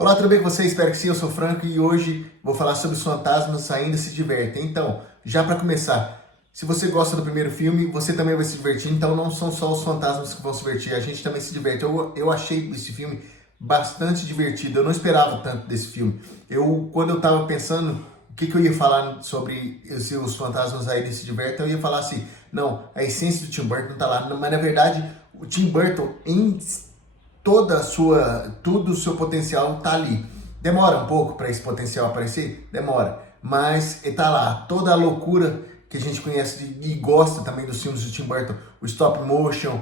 Olá, tudo bem com você? Espero que sim, eu sou o Franco e hoje vou falar sobre os fantasmas ainda se divertem. Então, já para começar, se você gosta do primeiro filme, você também vai se divertir, então não são só os fantasmas que vão se divertir, a gente também se diverte. Eu achei esse filme bastante divertido, eu não esperava tanto desse filme. Quando eu tava pensando o que eu ia falar sobre se os fantasmas ainda se divertem, eu ia falar assim, não, a essência do Tim Burton tá lá, mas na verdade o Tim Burton todo o seu potencial tá ali. Demora um pouco para esse potencial aparecer? Demora. Mas tá lá, toda a loucura que a gente conhece e gosta também dos filmes do Tim Burton, o stop motion,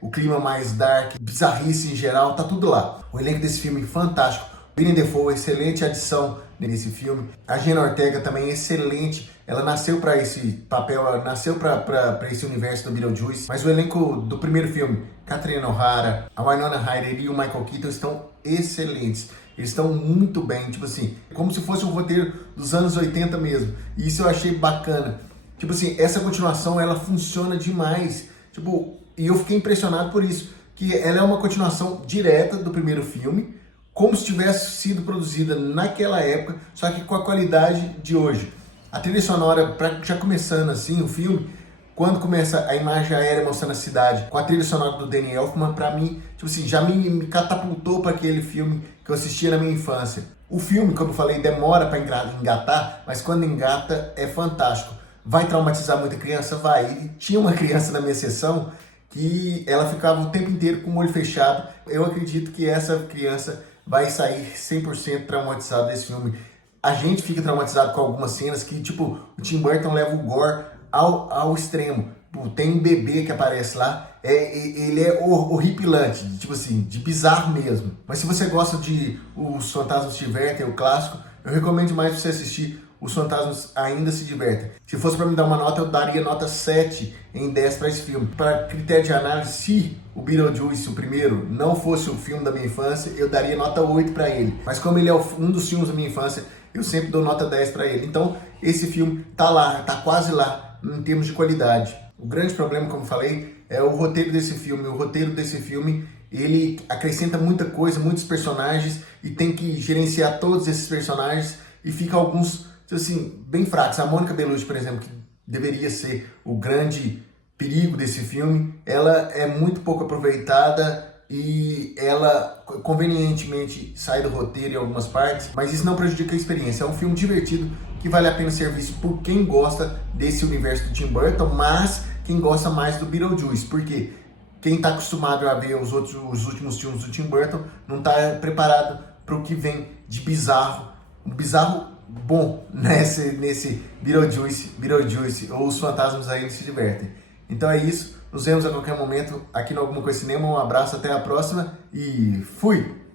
o clima mais dark, bizarrice em geral, tá tudo lá. O elenco desse filme é fantástico. Willem Dafoe, excelente adição nesse filme. A Jenna Ortega também excelente. Ela nasceu para esse papel, ela nasceu para esse universo do Beetlejuice. Mas o elenco do primeiro filme, Catherine O'Hara, a Winona Ryder e o Michael Keaton estão excelentes. Eles estão muito bem, tipo assim, como se fosse um roteiro dos anos 80 mesmo. E isso eu achei bacana. Tipo assim, essa continuação, ela funciona demais. Tipo, e eu fiquei impressionado por isso. Que ela é uma continuação direta do primeiro filme, como se tivesse sido produzida naquela época, só que com a qualidade de hoje. A trilha sonora, já começando assim o filme, quando começa a imagem aérea mostrando a cidade, com a trilha sonora do Danny Elfman, pra mim, tipo assim, já me catapultou para aquele filme que eu assistia na minha infância. O filme, como eu falei, demora para engatar, mas quando engata é fantástico. Vai traumatizar muita criança? Vai. E tinha uma criança na minha sessão que ela ficava o tempo inteiro com o olho fechado. Eu acredito que essa criança vai sair 100% traumatizado desse filme. A gente fica traumatizado com algumas cenas que, tipo, o Tim Burton leva o gore ao extremo. Tem um bebê que aparece lá, ele é horripilante, tipo assim, de bizarro mesmo. Mas se você gosta de Os Fantasmas Se Divertem, o clássico, eu recomendo mais você assistir Os Fantasmas Ainda Se Divertem. Se fosse para me dar uma nota, eu daria nota 7 em 10 para esse filme. Para critério de análise, se o Beetlejuice, o primeiro, não fosse o filme da minha infância, eu daria nota 8 para ele. Mas como ele é um dos filmes da minha infância, eu sempre dou nota 10 para ele. Então, esse filme tá lá, tá quase lá em termos de qualidade. O grande problema, como falei, é o roteiro desse filme. O roteiro desse filme, ele acrescenta muita coisa, muitos personagens, e tem que gerenciar todos esses personagens, e fica alguns, assim, bem fracos. A Mônica Bellucci, por exemplo, que deveria ser o grande perigo desse filme, ela é muito pouco aproveitada e ela convenientemente sai do roteiro em algumas partes, mas isso não prejudica a experiência. É um filme divertido que vale a pena ser visto por quem gosta desse universo do Tim Burton, mas quem gosta mais do Beetlejuice, porque quem está acostumado a ver os últimos filmes do Tim Burton não está preparado para o que vem de bizarro, um bizarro bom nesse Beetlejuice, ou Os Fantasmas Ainda Se Divertem. Então é isso, nos vemos a qualquer momento aqui no Alguma Coisa Cinema. Um abraço, até a próxima e fui!